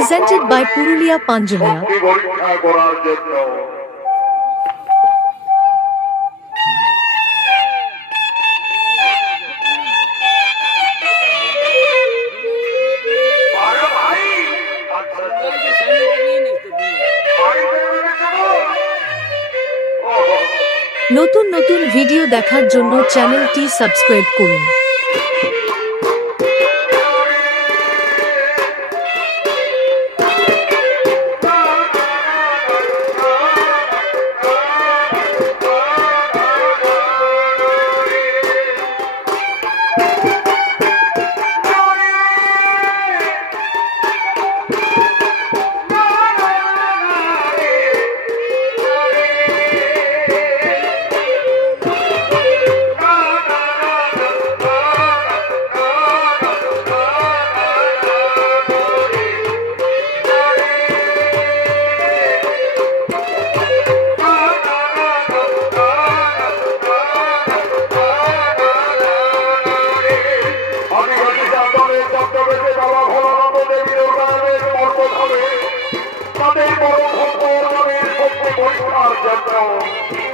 presented by Purulia Panjania. নতুন নতুন video দেখার জন্য চ্যানেলটি সাবস্ক্রাইব করুন। Thank you.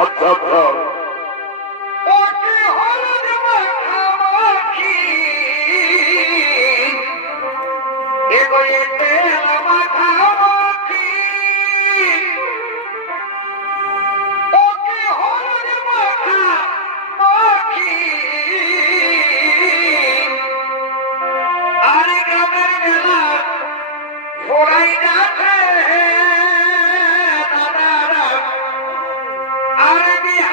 আচ্ছা আচ্ছা। এগোয়েতে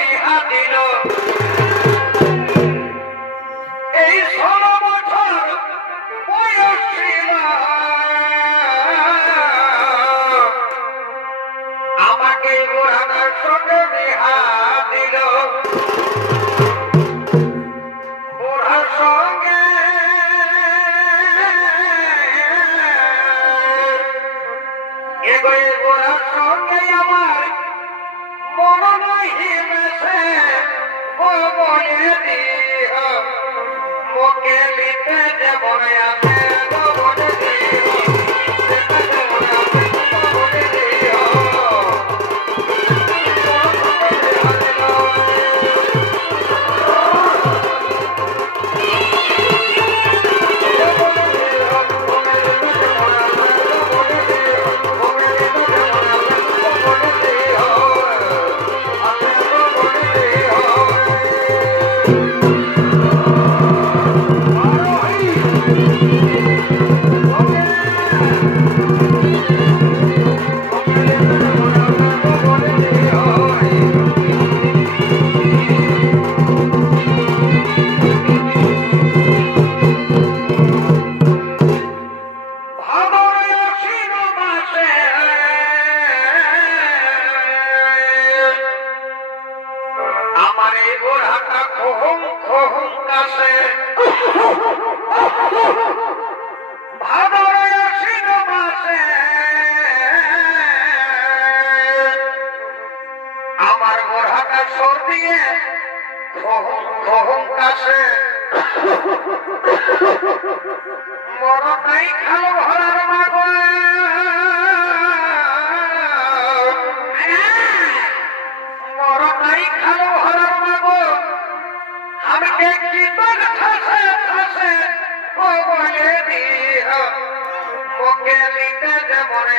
happy, happy, no. অহংকাশে মরতাই খালো ঘরের মাগো। মরতাই খালো ঘরের মাগো। আমাকে কি তোর ঠাসে ঠাসে। ও বলে দিহ নিতে যে মনে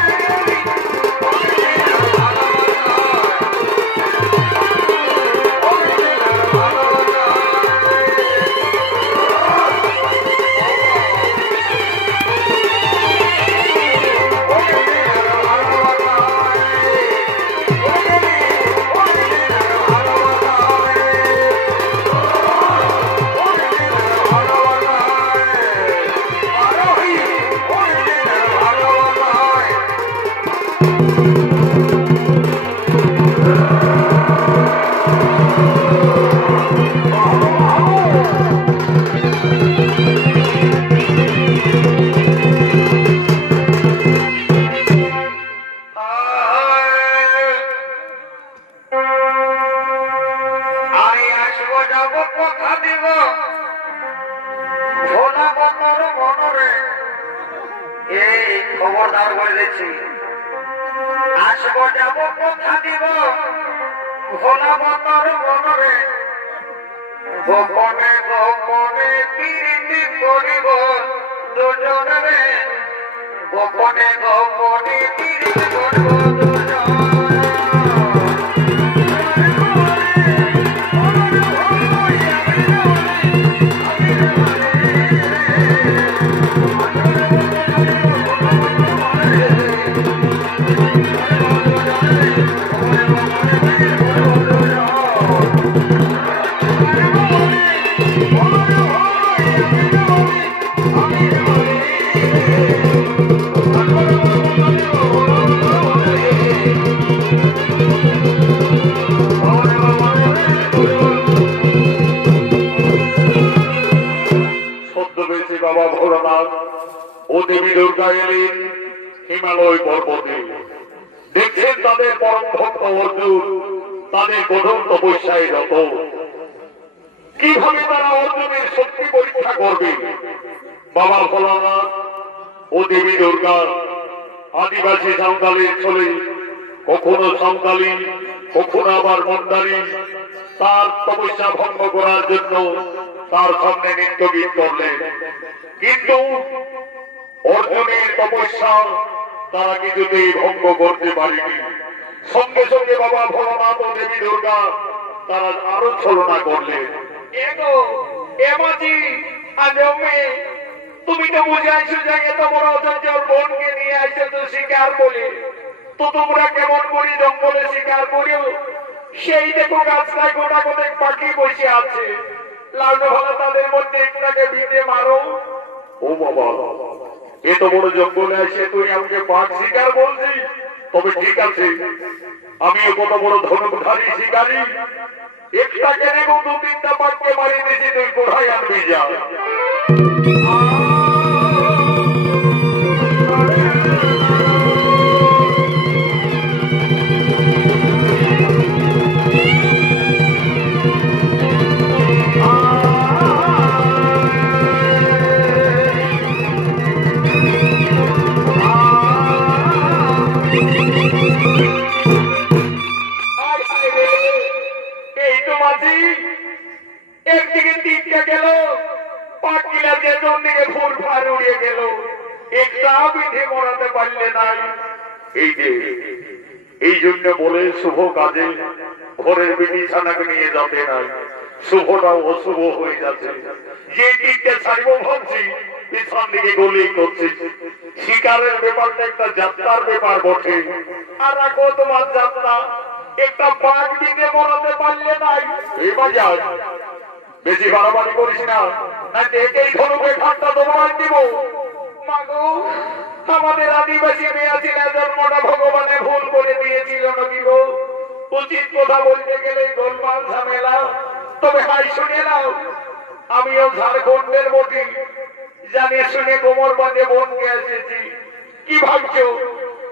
খবরদার বলেছি, আসব যাব কথা দিব গোপনে গোপনে পিরিতি করিব দুজনে গোপনে গোপনে পিরিতি করিব দেখছেন তাদের পরম ভক্ত অর্জুন, তাদের কঠোর তপস্যায় রত কীভাবে তারা অর্জুনের শক্তি পরীক্ষা করবে? বাবা ভোলানাথ ও দেবী দুর্গা আদিবাসী সাঁওতালের চলে কখনো সাঁওতালি, কখনো আবার মন্দারি, তার তপস্যা ভঙ্গ করার জন্য তার সামনে নৃত্য গীত করলেন কিন্তু অর্জুনের তপস্যা তারা কিছুতেই ভঙ্গ করতে পারেনি। সঙ্গে সঙ্গে বাবা ভোলানাথ ও দেবী দুর্গা তারা আরও ছলনা করলেন তুমি তো বুঝাইছো যে এত বড় অযোধ্যার বোনকে নিয়ে আইছো তো শিকার বলে তো তোমরা কেমন করি জঙ্গলে শিকার করিও সেই দেখো গাছটায় গোটা গোটেক পাখি বসে আছে। ভালো তাদের মধ্যে একটাকে বিঁধে মারো। ও বাবা এত বড় জঙ্গলে এসে তুই আমাকে পাঁচ শিকার বলছিস। তবে ঠিক আছে, আমি কত বড় ধনুকধারী শিকারী। একটা কেন দু তিনটা বাঘকে মারি দিয়েছি তুই কোথায় আনবি যা? নাই। শুভটাও অশুভ হয়ে যাচ্ছে। যে ভাবছি দিকে গলি করছে। শিকারের ব্যাপারটা একটা যাত্রার ব্যাপার বটে। আর তোমার যাত্রা, একটা মরাতে পারলে নাই। এই বাজার, বেশি বাড়াবাড়ি করিস না। না ধরবে ঠান্ডা তোমার দিব। আমাদের আদিবাসী মেয়ে ছিল জন্মটা ভুল করে দিয়েছিল নাকি গো? উচিত কথা বলতে গেলে গোলমাল ঝামেলা। তবে হাই শুনে নাও, আমিও ঝাড়খণ্ডের বটি জানে শুনে কোমর বাঁধে বোনকে এসেছি। কি ভাবছ?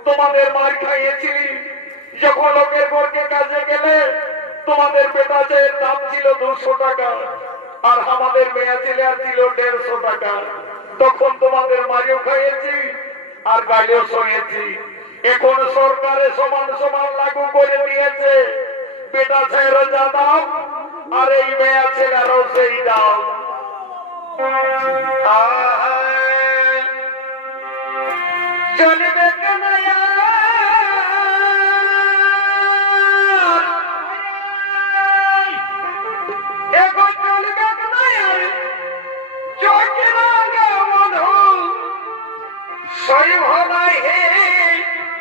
তোমাদের মার খাইয়েছিলি? যখন লোকের ঘরকে কাজে গেলে, তোমাদের বেটা চেয়ের দাম ছিল দুশো টাকা, আর আমাদের মেয়ে ছেলে ছিল দেড়শো টাকা। তখন তোমাদের মারিও খাইয়েছি, আর গালিও শুনেছি এখন সরকারে সমান সমান লাগু করে দিয়েছে। বেটা ছেলের যা দাম আর এই মেয়ে ছেলেরও সেই দাম। চলবে মধু সই ভলাই হে।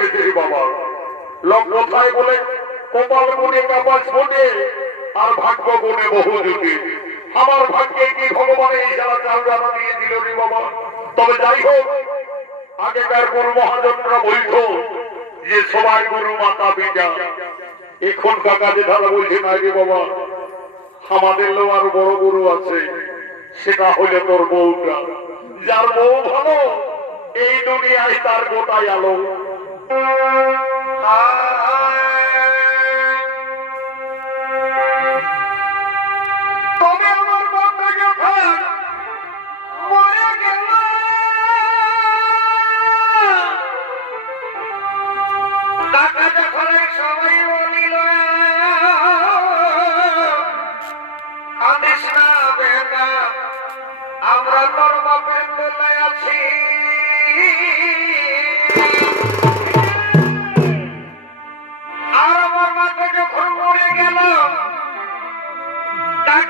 রে বাবা। লোক কথায় বলে, কপাল গুনে কাপাস ফোটে আর ভাগ্য গুনে বহু জুটি আমার ভাগ্যে কি ভগবান এই সারা চাল জানা দিয়ে দিল রে বাবা? তবে যাই হোক, আগেকার গুরু মহাজনরা বলত যে সবাই গুরু মাতা পিতা এখন কাকা ধারা বলছে না রে বাবা। আমাদের আর বড় গুরু আছে, সেটা হলে তোর বউটা। যার বউ ভালো, এই দুনিয়ায় তার গোটাই আলো। আমার তোর বাপের দোলায় আছি?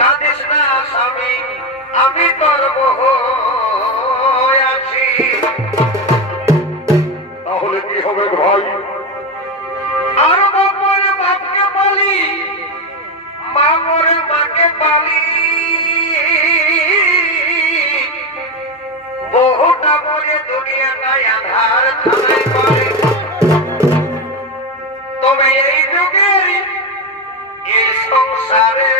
কাঁদিস না স্বামী, আমি তোর বহ আছি। তাহলে কি হবে ভাই? আরও বাপরে বাপকে পালি মা মাকে পালি। বহুটা মরে দুনিয়া নাই আধার থানায় পালি। তবে এই যুগের এই সংসারে